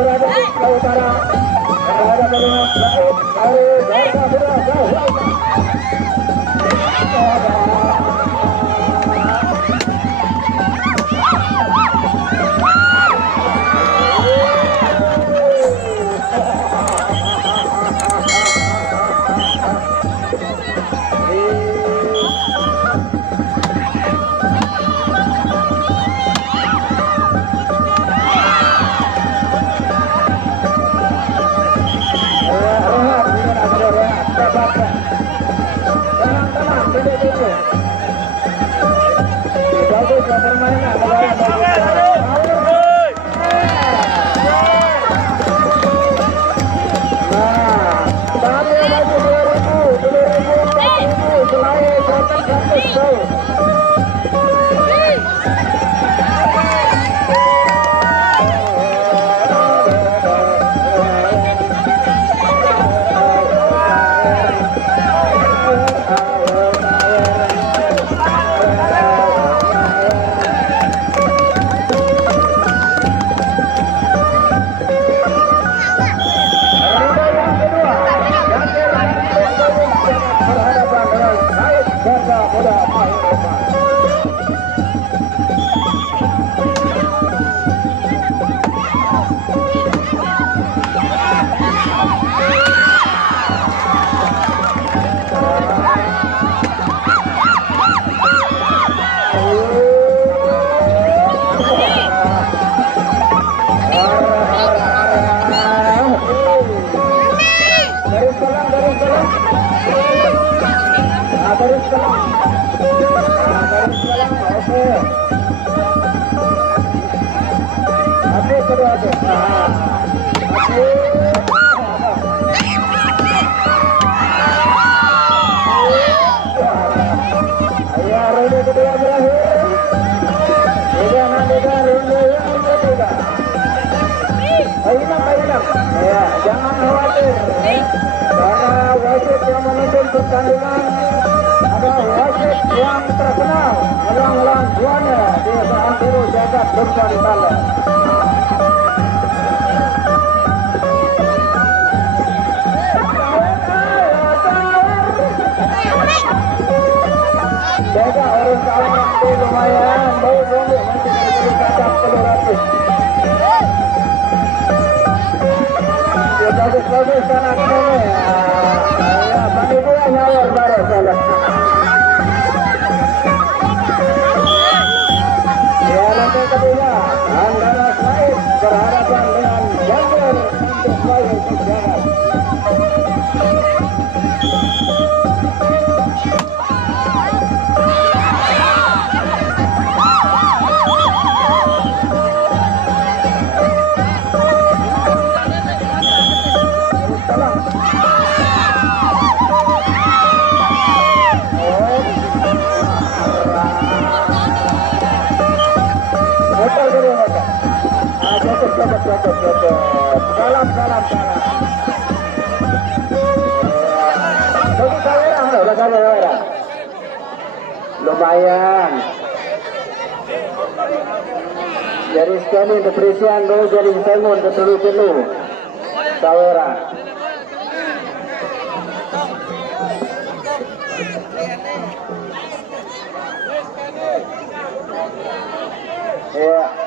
berada di sebelah utara. Berada dengan Said dari Garda sudah jauh. Ya, jangan khawatir. Karena wasit yang memimpin pertandingan adalah wasit yang terkenal ulang-ulang juara di Antero Jagat Nusantara. Jaga orang kawan nanti lumayan, baik masih bisa cacap telur. Bagus-bagus sana kene. Ya, tadi dua nyawar bareng salah. Ya, lantai kedua antara Said berhadapan dengan Jambir untuk poin kejagat. Lumayan. Jadi sekali untuk perisian dulu jadi sengun ketelu-telu. Sawera. Ya.